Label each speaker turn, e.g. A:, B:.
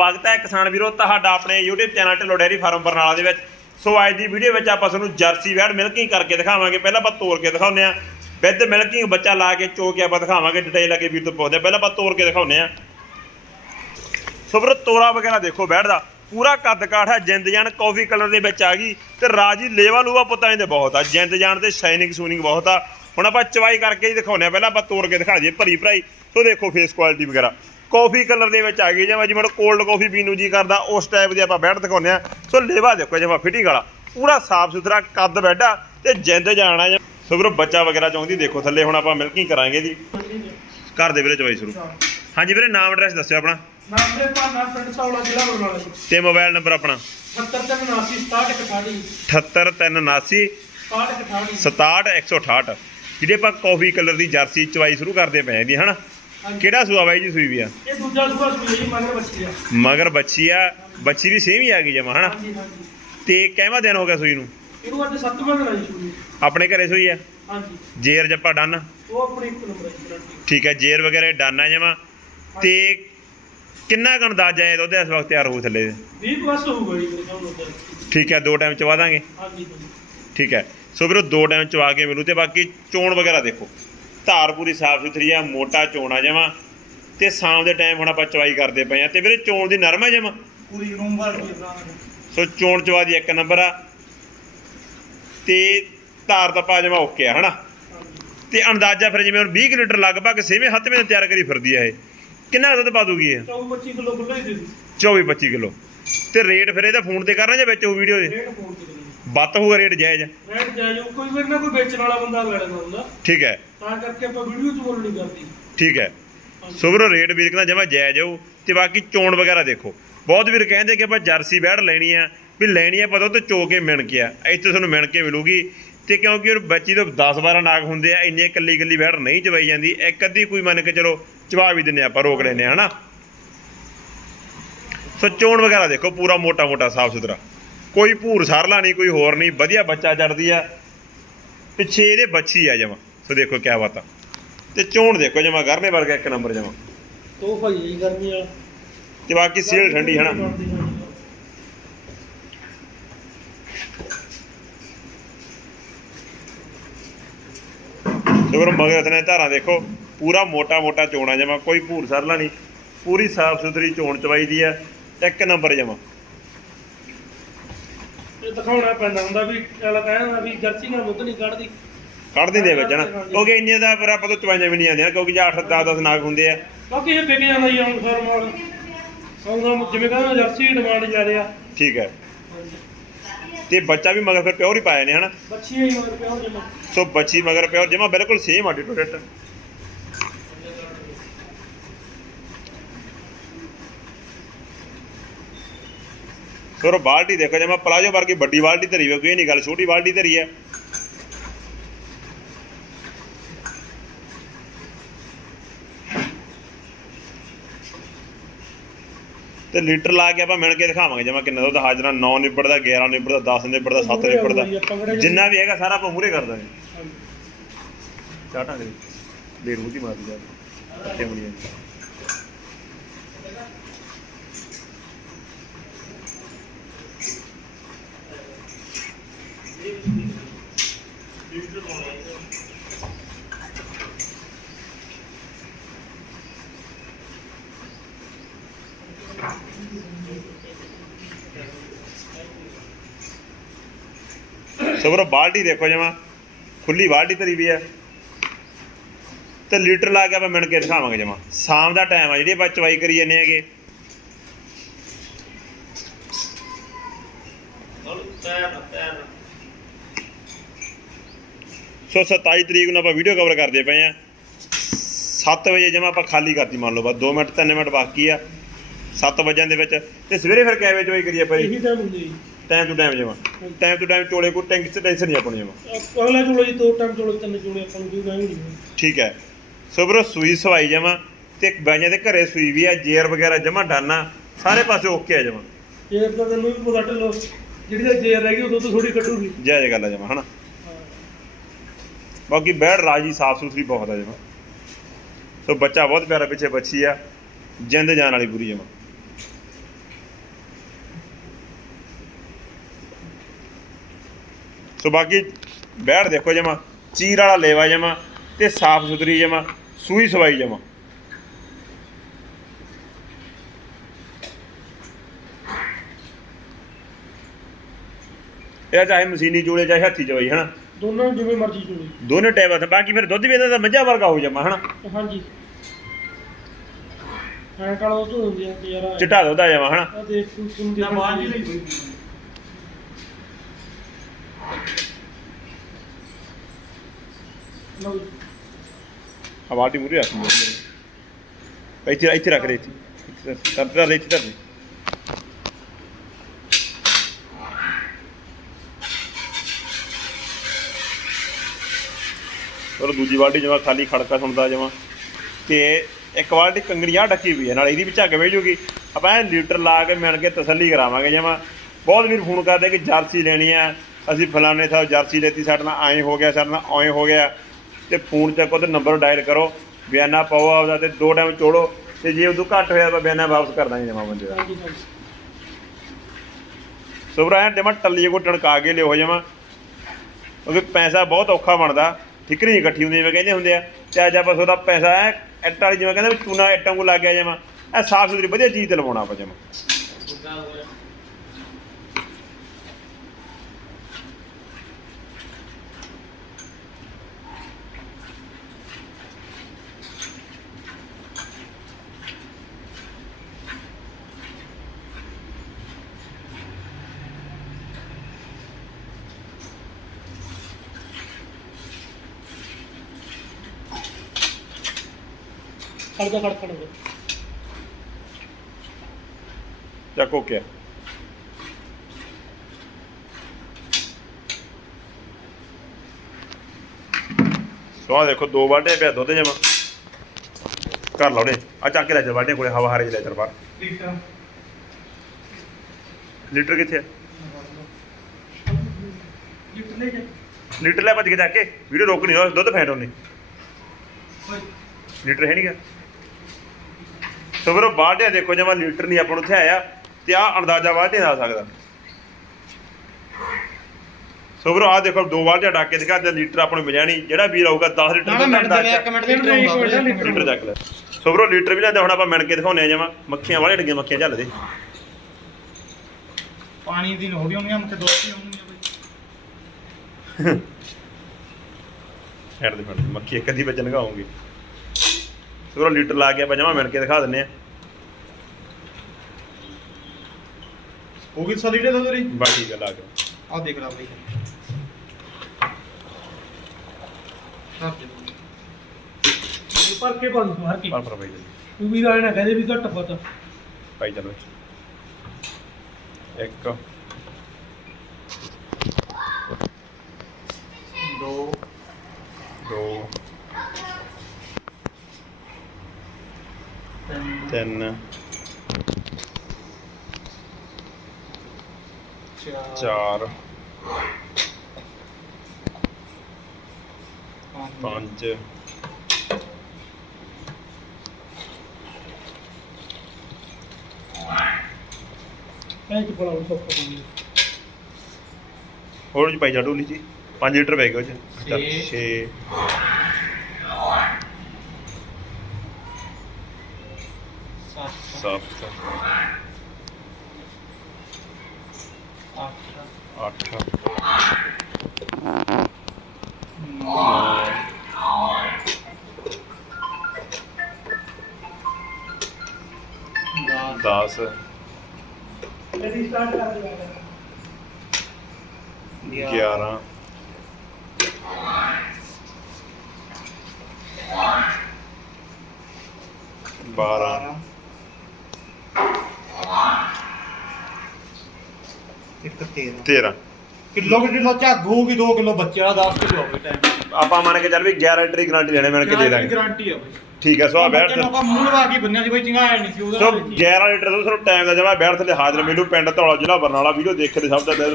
A: ਸਵਾਗਤ ਹੈ ਕਿਸਾਨ ਵੀਰੋ, ਤੁਹਾਡਾ ਆਪਣੇ YouTube channel Dhillon dairy farm Barnala ਦੇ ਵਿੱਚ। ਸੋ ਅੱਜ ਦੀ ਵੀਡੀਓ ਵਿੱਚ ਆਪਾਂ ਤੁਹਾਨੂੰ ਜਰਸੀ ਵੈੜ ਮਿਲਕਿੰਗ ਕਰਕੇ ਦਿਖਾਵਾਂਗੇ। ਪਹਿਲਾਂ ਆਪਾਂ ਤੋੜ ਕੇ ਦਿਖਾਉਂਦੇ ਆ ਵਿਦ ਮਿਲਕਿੰਗ ਬੱਚਾ ਲਾ ਕੇ ਚੋ ਕੇ ਆਪਾਂ ਦਿਖਾਵਾਂਗੇ ਡਿਟੇਲ ਅੱਗੇ ਵੀਰ ਤੋਂ ਪੁੱਛਦੇ ਹਾਂ। ਪਹਿਲਾਂ ਆਪਾਂ ਤੋੜ ਕੇ ਦਿਖਾਉਂਦੇ ਆ ਸੋ ਵੀਰੋ ਤੋਰਾ ਵਗੈਰਾ ਦੇਖੋ ਬੈਠ ਦਾ। ਪੂਰਾ ਕੱਦ ਕਾਠ ਹੈ, ਜਿੰਦ ਜਾਨ ਕਾਫੀ ਕਲਰ ਦੇ ਵਿੱਚ ਆ ਗਈ। ਤੇ ਰਾਜੀ ਲੇਵਾ ਲੂਵਾ ਪੁੱਤਾਂ ਇਹਦੇ ਬਹੁਤ ਆ। ਜਿੰਦ ਜਾਨ ਤੇ ਸ਼ਾਈਨਿੰਗ ਸੂਨਿੰਗ ਬਹੁਤ ਆ। ਹੁਣ ਆਪਾਂ ਚਵਾਈ ਕਰਕੇ ਹੀ ਦਿਖਾਉਂਦੇ ਆ ਪਹਿਲਾਂ ਆਪਾਂ ਤੋੜ ਕੇ ਦਿਖਾ ਦਈਏ ਭਰੀ ਭਰਾਈ। ਸੋ ਦੇਖੋ ਫੇਸ ਕੁਆਲਿਟੀ ਵਗੈਰਾ। ਕਾਫੀ ਕਲਰ ਦੇ ਵਿੱਚ ਆ ਗਈ ਜਿਵੇਂ ਜਿਵੇਂ ਕੋਲਡ ਕਾਫੀ ਪੀਣ ਨੂੰ ਜੀ ਕਰਦਾ ਉਸ ਟਾਈਪ ਦੀ ਆਪਾਂ ਬੈਠ ਦਿਖਾਉਂਦੇ ਆ ਸੋ ਲੇਵਾ ਦੇਖੋ ਜਿਵੇਂ ਫਿਟਿੰਗ ਵਾਲਾ। ਪੂਰਾ ਸਾਫ਼ ਸੁਥਰਾ ਕੱਦ ਬੈਠਾ ਤੇ ਜਿੰਦ ਜਾਣਾ ਜਾਂ ਸੋ ਵੀਰੋ ਬੱਚਾ ਵਗੈਰਾ ਚਾਹੁੰਦੀ ਦੇਖੋ ਥੱਲੇ ਹੁਣ ਆਪਾਂ ਮਿਲਕਿੰਗ ਕਰਾਂਗੇ ਜੀ। ਘਰ ਦੇ ਵੀਰੇ ਚਵਾਈ ਸ਼ੁਰੂ। ਹਾਂਜੀ ਵੀਰੇ ਨਾਮ ਐਡਰੈਸ ਦੱਸਿਓ ਆਪਣਾ।
B: ਨਾਮ ਦੇ ਭਾਨਾ ਪਿੰਡ ਸੌਲਾ ਜ਼ਿਲ੍ਹਾ ਬਰਨਾਲਾ
A: ਤੇ ਮੋਬਾਈਲ ਨੰਬਰ ਆਪਣਾ।
B: 7779 67
A: 78379
B: 68
A: 67168 ਜਿਹੜੇ ਆਪਾਂ ਕਾਫੀ ਕਲਰ ਦੀ ਜਰਸੀ ਚਵਾਈ ਸ਼ੁਰੂ ਕਰਦੇ ਪਏ ਆ ਜੀ ਹਨਾ? ਕਿਹੜਾ ਸੂਆ ਬਾਈ ਜੀ ਸੂਈ ਵੀ ਆ
B: ਇਹ ਦੂਜਾ ਸੂਆ ਸੂਈ ਜੀ ਮਗਰ ਬੱਚੀ ਆ।
A: ਮਗਰ ਬੱਚੀ ਆ ਬੱਚੀ ਵੀ ਸੇਮ ਹੀ ਆ ਗਈ ਜਮਾ ਹਨਾ?
B: ਹਾਂਜੀ ਹਾਂਜੀ।
A: ਤੇ ਕਿੰਨਾ ਦਿਨ ਹੋ ਗਿਆ ਸੂਈ ਨੂੰ?
B: ਇਹਨੂੰ ਅੱਜ ਸੱਤਵਾਂ ਦਿਨ ਆਈ ਸੂਈ।
A: ਆਪਣੇ ਘਰੇ ਸੂਈ ਆ?
B: ਹਾਂਜੀ।
A: ਜੇਰ ਜੱਪਾ ਡਨ?
B: ਉਹ ਆਪਣੀ ਇੱਕ ਨੰਬਰ ਹੈ ਗਰੰਟੀ
A: ਠੀਕ ਹੈ ਜੇਰ ਵਗੈਰਾ ਡਨ ਆ ਜਮਾ। ਤੇ ਕਿੰਨਾ ਕੁ ਅੰਦਾਜ਼ਾ ਹੈ ਦੁੱਧ ਇਸ ਵਕਤ ਤਿਆਰ ਹੋਊ ਥੱਲੇ? ਦੇ?
B: 20 ਪਲੱਸ ਹੋਊਗਾ ਜੀ
A: ਠੀਕ ਹੈ ਦੋ ਟਾਈਮ ਚਵਾ ਦਾਂਗੇ।
B: ਹਾਂਜੀ
A: ਠੀਕ ਹੈ ਸੋ ਵੀਰੋ ਦੋ ਟਾਈਮ ਚਵਾ ਕੇ ਮਿਲੂ ਤੇ ਬਾਕੀ ਚੋਣ ਵਗੈਰਾ ਦੇਖੋ। ਧਾਰ ਪੂਰੀ ਸਾਫ਼ ਸੁਥਰੀ ਆ ਮੋਟਾ ਚੋਣ ਆ ਜਮਾ। ਤੇ ਸ਼ਾਮ ਦੇ ਟਾਈਮ ਹੁਣ ਆਪਾਂ ਚਵਾਈ ਕਰਦੇ ਪਏ ਆ। ਤੇ ਵੀਰੇ ਚੋਣ ਦੀ ਨਰਮ ਹੈ ਜਮਾ?
B: ਪੂਰੀ ਰੂਮ ਬਰਾਂਡ
A: ਸੋ ਚੋਣ ਚਵਾ ਦੀ ਇੱਕ ਨੰਬਰ ਆ। ਤੇ ਧਾਰ ਦਾ ਪਾ ਜਮਾ ਓਕੇ ਆ ਹਨਾ? ਤੇ ਅੰਦਾਜ਼ਾ ਫਿਰ ਜਿਵੇਂ ਹੁਣ 20 ਕੁ ਲੀਟਰ ਲਗਭਗ ਛੇਵੇਂ ਹੱਥਵੇਂ ਤਿਆਰ ਕਰੀ ਫਿਰਦੀ ਆ ਇਹ। ਕਿੰਨਾ ਦੁੱਧ ਪਾ ਦੂਗੀ ਇਹ?
B: 24 25 ਕਿਲੋ ਖੁੱਲਾ ਹੀ ਦੇ ਦੂ।
A: 24 25 ਕਿਲੋ। ਤੇ ਰੇਟ ਫਿਰ ਇਹਦਾ ਫੋਨ ਤੇ ਕਰਨਾ ਜਾਂ ਵਿੱਚ ਉਹ ਵੀਡੀਓ ਦੇ?
B: ਰੇਟ ਫੋਨ ਤੇ
A: ਬੱਤ ਹੋਊਗਾ ਰੇਟ ਜਾਇਜ਼?
B: ਰੇਟ ਜਾਇ ਜੋ ਕੋਈ ਮੇਰੇ ਨਾਲ ਕੋਈ ਵੇਚਣ ਵਾਲਾ ਬੰਦਾ ਲੈ ਲੈਂਦਾ ਹੁੰਦਾ।
A: ਠੀਕ ਹੈ।
B: ਤਾਂ ਕਰਕੇ ਆਪਾਂ ਵੀਡੀਓ ਚ ਬੋਲ ਨਹੀਂ ਕਰਦੀ
A: ਠੀਕ ਹੈ। ਸੋ ਰੇਟ ਵੀਰ ਕਹਿੰਦਾ ਜਮਾ ਜਾਇਜ਼ ਹੋਊ ਤੇ ਬਾਕੀ ਚੋਣ ਵਗੈਰਾ ਦੇਖੋ। ਬਹੁਤ ਵੀਰ ਕਹਿੰਦੇ ਕਿ ਆਪਾਂ ਜਰਸੀ ਬੈੜ ਲੈਣੀ ਆ। ਵੀ ਲੈਣੀ ਆ, ਪਤਾ ਉਹ ਤੇ ਚੋ ਕੇ ਮਿਣ ਕੇ ਆ। ਇੱਥੇ ਤੁਹਾਨੂੰ ਮਿਣ ਕੇ ਮਿਲੂਗੀ। ਤੇ ਕਿਉਂਕਿ ਉਹ ਬੱਚੀ ਤੋਂ 10 12 ਨਾਗ ਹੁੰਦੇ ਆ, ਇੰਨੇ ਇਕੱਲੀ ਇਕੱਲੀ ਬੈੜ ਨਹੀਂ ਚਵਾਈ ਜਾਂਦੀ। ਇੱਕ ਅੱਧੀ ਕੋਈ ਮੰਨ ਕੇ ਚਲੋ ਚਵਾ ਵੀ ਦਿੰਨੇ ਆਪਾਂ, ਰੋਕ ਲੈਨੇ ਆ, ਹਨਾ? ਸੋ ਚੋਣ ਵਗੈਰਾ ਦੇਖੋ, ਪੂਰਾ ਮੋਟਾ ਮੋਟਾ ਸਾਫ਼ ਸੁਥਰਾ। ਕੋਈ ਭੂਰ ਸਰਲਾ ਨਹੀਂ, ਕੋਈ ਹੋਰ ਨਹੀਂ। ਵਧੀਆ ਬੱਚਾ ਚੜਦੀ ਆ। ਪਿੱਛੇ ਇਹਦੇ ਬੱਚੀ ਆ ਜਮਾ। ਸੋ ਦੇਖੋ ਕਿਆ ਬਾਤ। ਆ ਤੇ ਚੋਣ ਦੇਖੋ ਜਮਾ ਗਰਨੇ ਵਰਗਾ ਇੱਕ ਨੰਬਰ ਜਮਾ।
B: ਤੋ ਭਾਈ ਜੀ ਗਰਮੀ ਵਾਲਾ
A: ਤੇ ਬਾਕੀ ਸੀਲ ਠੰਡੀ ਹਨਾ ਤੇ ਫਿਰ ਮਗਰ ਇਤਨੇ ਧਾਰਾਂ ਦੇਖੋ ਪੂਰਾ ਮੋਟਾ ਮੋਟਾ ਚੋਣਾ ਜਮਾ ਕੋਈ ਭੂਰ ਸਰਲਾ ਨਹੀਂ। ਪੂਰੀ ਸਾਫ਼ ਸੁਥਰੀ ਚੋਣ ਚਵਾਈ ਦੀ ਆ ਇੱਕ ਨੰਬਰ ਜਮਾ।
B: ਇਹ ਦਿਖਾਉਣਾ ਪੈਂਦਾ ਹੁੰਦਾ ਵੀ ਚੱਲ ਕਹਿੰਦਾ ਵੀ ਜਰਸੀ ਨਾਲ ਦੁੱਧ ਨਹੀਂ ਕੱਢਦੀ।
A: ਕੱਢਦੀ ਦੇ ਵਿੱਚ ਨਾ? ਕਿਉਂਕਿ ਇੰਨੇ ਦਾ ਫਿਰ ਆਪਾਂ ਤੋਂ ਚਵਾਈਆਂ ਵੀ ਨਹੀਂ ਆਉਂਦੀਆਂ ਕਿਉਂਕਿ ਜਾਂ 8 10 10 ਨਾਗ ਹੁੰਦੇ ਆ।
B: ਬਾਕੀ ਇਹ ਵਿਕ ਜਾਂਦਾ ਜੀ ਹੁਣ ਸਰ ਮਾਲ ਹੁਣ ਜਿਵੇਂ ਕਹਿੰਦਾ ਜਰਸੀ ਡਿਮਾਂਡ ਜ਼ਿਆਦਾ ਆ।
A: ਠੀਕ ਹੈ। ਤੇ ਬੱਚਾ ਵੀ ਮਗਰ ਫਿਰ ਪਿਓਰ ਹੀ ਪਾਇਆ ਨੇ ਹਨਾ
B: ਬੱਚੀ ਹੀ ਮਗਰ ਪਿਆ ਜਮਾ।
A: ਸੋ ਬੱਚੀ ਮਗਰ ਪਿਓਰ ਜਮਾ ਬਿਲਕੁਲ ਸੇਮ ਆ ਡਿਟੋ ਡਿਟ। ਫਿਰ ਬਾਲਟੀ ਦੇਖੋ ਜਮਾ ਪਲਾਜੋ ਵਰਗੀ ਵੱਡੀ ਬਾਲਟੀ ਧਰੀ ਹੋਈ ਕੋਈ ਨਹੀਂ ਗੱਲ ਛੋਟੀ ਬਾਲਟੀ ਧਰੀ ਹੈ ਤੇ ਲੀਟਰ ਲਾ ਕੇ ਆਪਾਂ ਮਿਣ ਕੇ ਦਿਖਾਵਾਂਗੇ ਜਮਾ ਕਿੰਨਾ ਦੁੱਧ ਹਾਜ਼ਰਾਂ 9 ਨਿਬੜਦਾ 11 ਨਿਬੜਦਾ 10 ਨਿਬੜਦਾ 7 ਨਿਬੜਦਾ। ਜਿੰਨਾ ਵੀ ਹੈਗਾ ਸਾਰਾ ਆਪਾਂ ਮੂਰੇ ਕਰ ਦਾਂਗੇ। ਚਾਟਾਂ ਦੇ ਦੇਰ ਮੂਤੀ ਮਾਰਦੀ ਜਾ ਅੱਗੇ ਮੁੜੀ ਜਾਂਦੀ ਬਾਲਟੀ ਦੇਖੋ ਜਮਾ। ਖੁੱਲੀ ਬਾਲਟੀ ਧਰੀ ਵੀ ਹੈ। ਤੇ ਲੀਟਰ ਲਾ ਕੇ ਆਪਾਂ ਮਿਣ ਕੇ ਦਿਖਾਵਾਂਗੇ ਜਮਾ। ਸ਼ਾਮ ਦਾ ਟਾਈਮ ਆ, ਜਿਹੜੀ ਆਪਾਂ ਚਵਾਈ ਕਰੀ ਜਾਂਦੇ ਹੈਗੇ। ਸੋ 27 ਤਰੀਕ ਨੂੰ ਆਪਾਂ ਵੀਡੀਓ ਕਵਰ ਕਰਦੇ ਪਏ ਆ 7 ਵਜੇ ਜਮਾ ਆਪਾਂ ਖਾਲੀ ਕਰਤੀ ਮੰਨ ਲਓ ਬਸ 2 ਮਿੰਟ 3 ਮਿੰਟ ਬਾਕੀ ਆ। 7 ਵਜੇ ਦੇ ਵਿੱਚ। ਤੇ ਸਵੇਰੇ ਫਿਰ ਕਿਵੇਂ ਚਵਾਈ ਕਰੀਏ ਆਪਾਂ
B: ਇਹੀ ਟਾਈਮ ਹੁੰਦੀ ਜੀ।
A: ਟਾਈਮ ਟੂ ਟਾਈਮ ਜਮਾ। ਟਾਈਮ ਟੂ ਟਾਈਮ ਚੋਲੇ ਕੋਈ ਟੈਂਸ਼ਨ ਟੈਂਸ਼ਨ ਨਹੀਂ ਆਪਣੀ ਜਮਾ।
B: ਅਗਲਾ ਚੋਲੋ ਜੀ ਦੋ ਟਾਈਮ ਚੋਲੋ ਤਿੰਨ ਚੋਲੇ ਆਪਾਂ ਨੂੰ ਕੋਈ ਨਹੀਂ
A: ਠੀਕ ਹੈ। ਸੋ ਸੂਈ ਸਵਾਈ ਜਮਾ ਤੇ ਬਾਈਆਂ ਦੇ ਘਰੇ ਸੂਈ ਵੀ ਆ ਜੇਰ ਵਗੈਰਾ ਜਮਾ ਡਾਨਾ ਸਾਰੇ ਪਾਸੇ ਓਕੇ ਆ ਜਮਾ।
B: ਜੇਰ ਤਾਂ ਤੈਨੂੰ ਵੀ ਪਤਾ ਢਲੋ ਜਿਹੜੀ ਤਾਂ ਜੇਰ ਰਹਿ ਗਈ ਉਦੋਂ ਤੋਂ ਥੋੜੀ ਕੱਢੂਗੀ।
A: ਜੈ ਜੈ ਗੱਲ ਆ ਜਮਾ ਹਨਾ? ਬਾਕੀ ਬੈੜ ਰਾਜੀ ਸਾਫ਼ ਸੁਥਰੀ ਬਹੁਤ ਆ ਜਮਾ। ਸੋ ਬੱਚਾ ਬਹੁਤ ਪਿਆਰਾ ਪਿੱਛੇ ਬੱਚੀ ਆ ਜਿੰਦ ਜਾਨ ਵਾਲੀ ਪੂਰੀ ਜਮਾ। ਸੋ ਬਾਕੀ ਬੈੜ ਦੇਖੋ ਜਮਾ ਚੀਰ ਵਾਲਾ ਲੇਵਾ ਜਮਾ ਤੇ ਸਾਫ਼ ਸੁਥਰੀ ਜਮਾ ਸੂਈ ਸਵਾਈ ਜਮਾ। ਇਹ ਚਾਹੇ ਮਸ਼ੀਨੀ ਚੂਲੇ ਚਾਹੇ ਹੱਥੀ ਚਵਾਈ ਹਨਾ?
B: ਦੋਨਾਂ ਨੂੰ ਜਿਵੇਂ ਮਰਜ਼ੀ ਚੁਣੀ
A: ਦੋਨੇ ਟੈਬ ਤੇ ਬਾਕੀ ਫਿਰ ਦੁੱਧ ਵੀ ਇਹਦਾ ਤਾਂ ਮੱਝਾਂ ਵਰਗਾ ਹੋ ਜਮਾ ਹਨਾ?
B: ਹਾਂਜੀ। ਐਂ ਕਾਲਾ ਤੋਂ ਹੁੰਦੀ ਆ ਯਾਰ।
A: ਚਿੱਟਾ ਦੁੱਧ ਆ ਜਮਾ ਹਨਾ?
B: ਆ ਦੇਖ ਤੂੰ ਤੂੰ ਦੇ ਬਾਅਦ ਹੀ। ਲਈ।
A: ਆ ਬਾਲਟੀ ਪੂਰੀ ਰੱਖ ਮੇਰੇ ਇੱਥੇ ਇੱਥੇ ਰੱਖ ਦੇ ਇੱਥੇ। ਤਰ ਤਰ ਇੱਥੇ ਤਰ ਔਰ ਦੂਜੀ ਬਾਲਟੀ ਜਮਾ ਖਾਲੀ ਖੜਕਾ ਸੁਣਦਾ ਜਮਾ। ਤੇ ਇੱਕ ਬਾਲਟੀ ਕੰਗੜੀਆਂ ਢੱਕੀ ਹੋਈ ਹੈ ਨਾਲ ਇਹਦੀ ਵੀ ਝੱਗ ਵੇ ਜੂਗੀ। ਆਪਾਂ ਐਂ ਲੀਟਰ ਲਾ ਕੇ ਮਿਣ ਕੇ ਤਸੱਲੀ ਕਰਾਵਾਂਗੇ ਜਮਾ। ਬਹੁਤ ਵੀਰ ਫੋਨ ਕਰਦੇ ਕਿ ਜਰਸੀ ਲੈਣੀ ਆ। ਅਸੀਂ ਫਲਾਣੇ ਥਾਂ ਜਰਸੀ ਲੈਤੀ, ਸਾਡੇ ਨਾਲ ਐਂ ਹੋ ਗਿਆ, ਸਾਡੇ ਨਾਲ ਐਂ ਹੋ ਗਿਆ। ਤੇ ਫੋਨ ਚੱਕੋ ਤੇ ਨੰਬਰ ਡਾਇਲ ਕਰੋ। ਬਿਆਨਾ ਪਾਓ ਆਪਦਾ ਤੇ ਦੋ ਟਾਈਮ ਚੋੜੋ। ਤੇ ਜੇ ਉਦੋਂ ਘੱਟ ਹੋਇਆ ਤਾਂ ਬਿਆਨਾ ਵਾਪਸ ਕਰ ਦਾਂਗੇ ਜਮਾ ਬੰਦੇ ਦਾ।
B: ਹਾਂਜੀ
A: ਜਮਾ ਟੱਲੀ ਕੋ ਟਣਕਾ ਕੇ ਲਿਓ ਜਮਾ। ਕਿਉਂਕਿ ਪੈਸਾ ਬਹੁਤ ਔਖਾ ਬਣਦਾ। ਠਿਕਰੀ ਇਕੱਠੀ ਹੁੰਦੀ, ਜਿਵੇਂ ਕਹਿੰਦੇ ਹੁੰਦੇ ਆ। ਤੇ ਅੱਜ ਆਪਾਂ ਉਹਦਾ ਪੈਸਾ ਐ, ਇੱਟ ਵਾਲੀ ਜਿਵੇਂ ਕਹਿੰਦੇ ਵੀ ਚੂਨਾ ਇੱਟਾਂ ਕੋ ਲੱਗ ਗਿਆ ਜਮਾ। ਇਹ ਸਾਫ਼ ਸੁਥਰੀ ਵਧੀਆ ਚੀਜ਼ ਤੇ ਲਵਾਉਣਾ ਆਪਾਂ ਜਮਾ।
B: ਖੜਕਾ ਖੜਕਾ ਹੋ
A: ਚੱਕੋ ਕਿਆ ਸੋ ਆਹ ਦੇਖੋ ਦੋ ਵਾਢੇ ਪਿਆ ਦੁੱਧ ਜਮਾ। ਕਰ ਲਾਉਣੇ ਆ ਚੱਕ ਕੇ ਲੈ ਜਾ ਵਾਢੇ ਕੋਲੇ ਹਵਾ ਹਾਰੇ ਲੈ ਚਲ ਬਾਹਰ। ਲੀਟਰ। ਕਿੱਥੇ ਆ? ਲੀਟਰ ਲੈ ਭੱਜ ਕੇ ਜਾ ਕੇ। ਵੀਡੀਓ ਰੋਕਣੀ ਹੋ ਦੁੱਧ ਫੈਂਟ ਉਹਨੇ ਲੀਟਰ ਹੈ ਨਹੀਂਗਾ ਸੋ ਵੀਰੋ ਬਾਲਟਿਆ ਦੇਖੋ ਜਮਾ ਲੀਟਰ ਨਹੀਂ ਆਪਾਂ ਨੂੰ ਉੱਥੇ ਆਇਆ ਤੇ ਆ ਅੰਦਾਜ਼ਾ ਬਾਲਟਿਆਂ ਦਾ ਆ ਸਕਦਾ। ਸੋ ਵੀਰੋ ਆ ਦੇਖੋ ਦੋ ਬਾਲਟਿਆਂ ਡੱਕ ਕੇ ਦਿਖਾ ਤੇ ਲੀਟਰ ਆਪਾਂ ਨੂੰ ਮਿਲਿਆ ਨਹੀਂ ਜਿਹੜਾ ਵੀਰ ਆਊਗਾ 10 ਲੀਟਰ ਦਾ
C: ਮਿੰਟ ਦੇ ਇੱਕ ਮਿੰਟ ਲੀਟਰ
B: ਇੱਕ ਮਿੰਟ,
C: ਹੁੰਦਾ
B: ਲੀਟਰ।
A: ਲੀਟਰ ਚੱਕ ਲੈ। ਸੋ ਵੀਰੋ ਲੀਟਰ ਵੀ ਲੈਂਦੇ ਹੁਣ ਆਪਾਂ ਮਿਣ ਕੇ ਦਿਖਾਉਨੇ ਆ ਜਮਾ। ਮੱਖੀਆਂ ਵਾਲੇ ਡੱਗੀਆਂ ਮੱਖੀਆਂ ਚੱਲਦੇ
C: ਪਾਣੀ ਦੀ ਲੋੜ ਹੀ ਹੋਣੀ ਆ ਮੁੱਕੇ ਦੋ ਹੀ ਹੋਣੀ ਆ ਬਈ।
A: ਹੈਡ ਦੇ ਫੜ ਮੱਖੀ ਇੱਕ ਅੱਧੀ ਵਿੱਚ ਲਗਾਉਂਗੀ ਵੀਰੋ ਲੀਟਰ ਲਾ ਕੇ ਆਪਾਂ ਜਮਾ ਮਿਣ ਕੇ ਦਿਖਾ ਦਿੰਨੇ ਆ
C: ਹੋ ਗਈ ਸੌ ਲੀਟਰ ਦੁੱਧ ਦੀ
A: ਬਾ ਠੀਕ ਆ ਲਾ ਕੇ।
C: ਆ ਦੇਖ ਲੈ ਬਈ। ਹਾਂ
B: ਭਰ ਕੇ ਬੰਦ ਮਾਰ ਕੇ।
A: ਪਰ ਪਰ ਬਾਈ ਜੀ
B: ਤੂੰ ਵੀ ਰਾਇ ਨਾ ਕਹਦੇ ਵੀ ਘੱਟ ਪਤਾ।
A: ਪਾਈ ਚਲੋ ਇੱਕ।
C: ਦੋ
A: ਦੋ।
C: ਤਿੰਨ
A: ਚਾਰ
C: ਪੰਜ
A: ਪੰਜ
B: ਐਂ ਚ ਬੜਾ ਸੌਖਾ ਬਣੀ
A: ਹੋਰ ਜੀ ਪਾਈ ਜਾ ਢੋਲੀ ਜੀ। 5 ਲੀਟਰ ਪੈ ਗਿਆ ਉਹ
C: ਛੇ।
A: ਚ 6
C: ਸੱਤ
A: 7
C: ਅੱਠ
A: 8
C: ਨੌ
A: 10
C: ਦਸ
B: ਜਦੀ ਸਟਾਰਟ ਕਰ ਦੇ
A: 11 12
C: ਇੱਕ ਤੇਰਾਂ।
A: 13
C: ਕਿਲੋ ਕਿਲੋ ਝੱਗ ਹੋਊਗੀ 2 ਕਿਲੋ ਬੱਚੇ ਵਾਲਾ 10 ਕਿਲੋ ਹੋਵੇ ਟਾਈਮ
A: ਆਪਾਂ ਮੰਨ ਕੇ ਚੱਲ ਵੀ 11 ਲੀਟਰ ਦੀ ਗਾਰੰਟੀ ਲੈਣੇ ਮਿਲ ਕੇ ਦੇ ਦਾਂਗੇ।
C: ਗਾਰੰਟੀ ਆ ਬਈ।
A: ਠੀਕ ਹੈ ਸੋ ਆ ਬੈਠ
C: ਬੱਚੇ ਨੂੰ ਆਪਾਂ ਮੂੰਹ ਲਵਾ ਕੇ ਬੰਨਿਆ ਸੀ ਬਈ ਚੰਗਾਇਆ ਨਹੀਂ ਸੀ ਉਹਦਾ
A: ਸੋ 11 ਲੀਟਰ ਤੋਂ ਤੁਹਾਨੂੰ ਟਾਈਮ ਦਾ ਜਮਾ ਬੈਠ ਥੱਲੇ ਹਾਜ਼ਰ ਮਿਲੂ ਪਿੰਡ ਧੌਲਾ ਜ਼ਿਲ੍ਹਾ ਬਰਨਾਲਾ ਵੀਡੀਓ ਦੇਖੇ ਤੇ ਸਭ ਦਾ ਦਿਲ